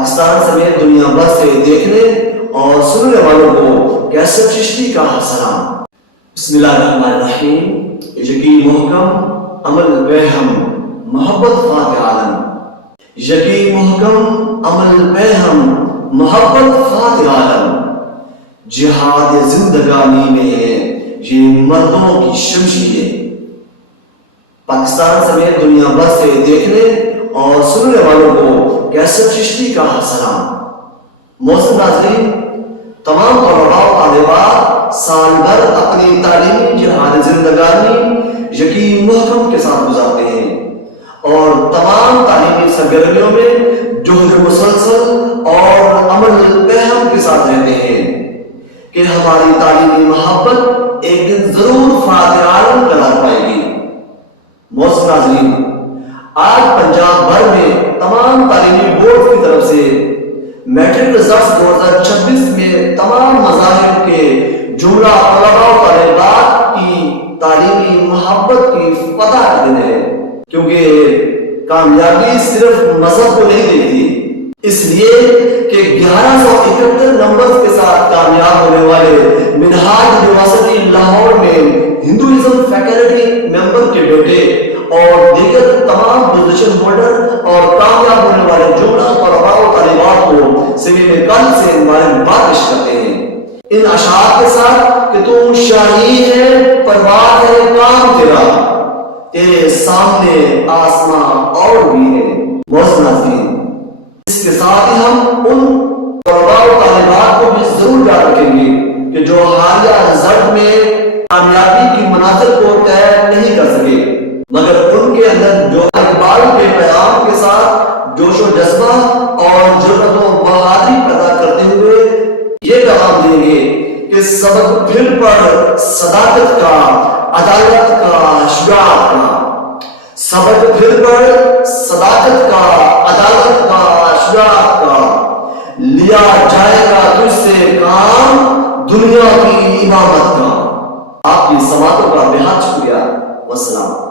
پاکستان سمیت دنیا بھر سے دیکھنے اور سننے والوں کو کیسر چشتی کا سلام۔ بسم اللہ الرحمن الرحیم۔ یقین محکم عمل بے ہم محبت فاتح عالم، یقین محکم عمل بے ہم محبت فاتح عالم، جہاد زندگانی میں ہے یہ مردوں کی شمشیریں۔ پاکستان سمیت دنیا بھر سے دیکھنے اور سننے والوں کو کیسر چشتی کا سلام۔ محترم ناظرین، تمام طلباء و طالبات سال بھر اپنی تعلیمی جہاد زندگانی یقین محکم کے ساتھ گزارتے ہیں اور تمام تعلیمی سرگرمیوں میں جہد مسلسل اور عمل بہم کے ساتھ رہتے ہیں کہ ہماری تعلیمی محبت ایک دن ضرور فاتح عالم قرار پائے گی۔ محترم ناظرین، آج پنجاب بھر میں تمام تعلیمی بورڈ کی طرف سے میٹرک رزلٹس 2026 میں تمام مذاہب کے جملہ طلباء و طالبات کی تعلیمی محبت کی فتح کا دن ہے، کیونکہ کامیابی صرف مذہب کو نہیں دیتی، اس لیے کہ 1171 نمبر کے ساتھ کامیاب ہونے والے منہاج یونیورسٹی لاہور میں ہندوازم فیکلٹی ممبر کے بیٹے اور دیگر تمام پوزیشن ہولڈر اور کامیاب ہونے والے جملہ طلباء و طالبات کو سوی میں کل سے مبارکباد پیش کرتے ہیں ان اشعار کے ساتھ کہ تم شاہی ہے، پرواز ہے کام تیرا، تیرے سامنے آسماں اور بھی ہے۔ محترم ناظرین، اس کے ساتھ ہی ہم ان طلباء و طالبات کو بھی ضرور یاد رکھیں گے کہ جو حالیہ رزلٹ میں کامیابی کی منازل کو طے نہیں کر سکے، مگر ان کے اندر جو اقبال کے پیغام کے ساتھ جوش و جذبہ اور جرأت و بہادری پیدا کرتے ہوئے یہ پیغام دیں گے کہ سبق پھر پڑھ صداقت کا، عدالت کا، شجاعت کا، سبق پھر پڑھ صداقت کا، عدالت کا، شجاعت کا، لیا جائے گا تجھ سے کام دنیا کی امامت کا۔ آپ کی سماعتوں کا بے حد شکریہ۔ والسلام۔